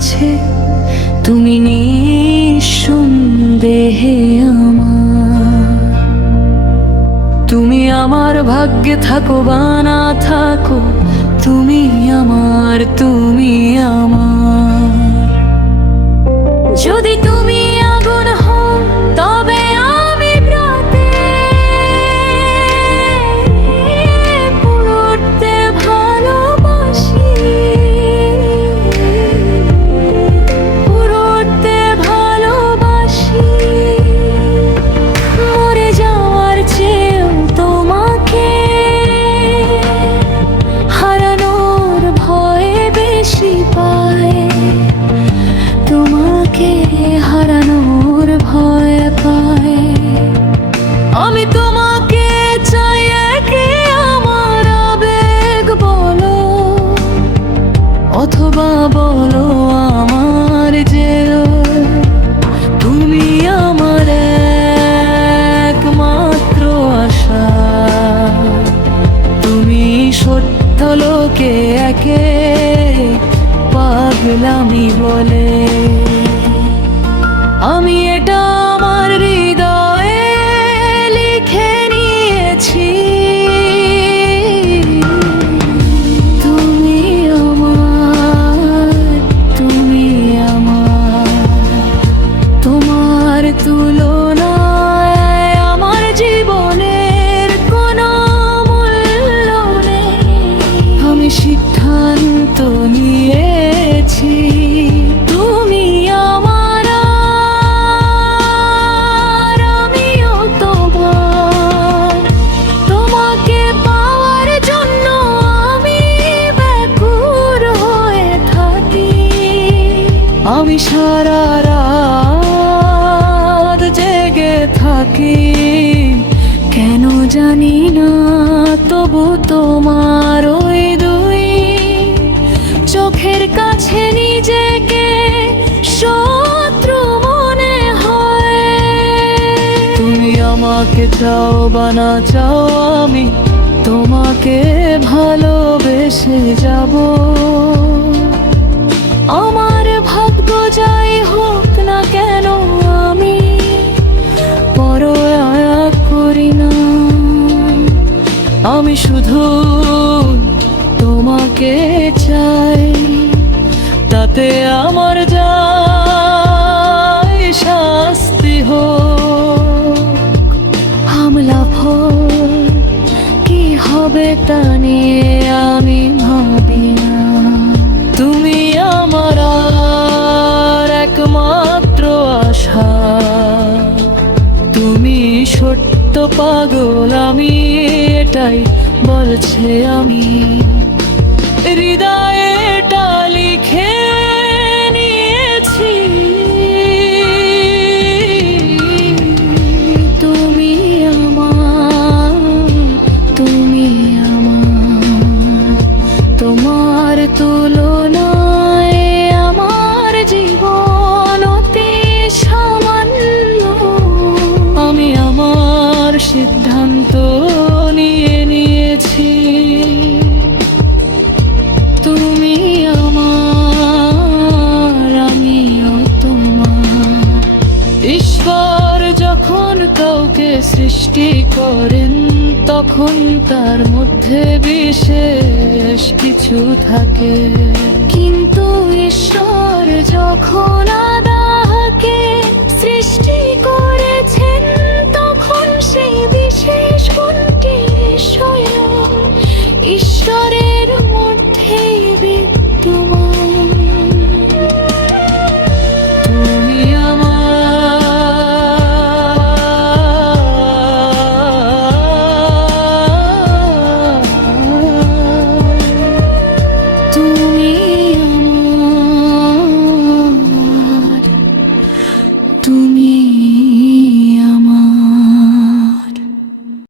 আছে তুমি নিঃসন্দেহে আমার। তুমি আমার ভাগ্যে থাকো বানা থাকো তুমি আমার তুমি আমার। ভয় পায় আমি তোমাকে চাই একে আমার আবেগ বলো, অথবা বলো আমার যে তুমি আমার একমাত্র আশা। তুমি সত্য লোকে একে পাগলামি বলে। আমি আমি সারা রাত জেগে থাকি কেন জানি না তবু তোমার ওই দুই চোখের কাছে নিজেকে শত্রু মনে হয়। তুমি আমাকে চাও বা না চাও আমি তোমাকে ভালোবেসে যাব। আমার ভাগ্য তোমাকে চাই তাতে আমার যাই শাস্তি হোক। হামলা ফল কি হবে তা নিয়ে আমি ভাবি না। তুমি আমার একমাত্র আশা। তুমি সত্য পাগল, আমি এটাই বলছে আমি। হৃদয়ে এটা লিখে নিয়েছি তুমি আমার তুমি আমার। তোমার আমার সিদ্ধান্ত সৃষ্টি করেন তখন তার মধ্যে বিশেষ কিছু থাকে। কিন্তু ঈশ্বর যখন আদাকে সৃষ্টি করেছেন, তখন সেই বিশেষ গুণটি ঈশ্বরের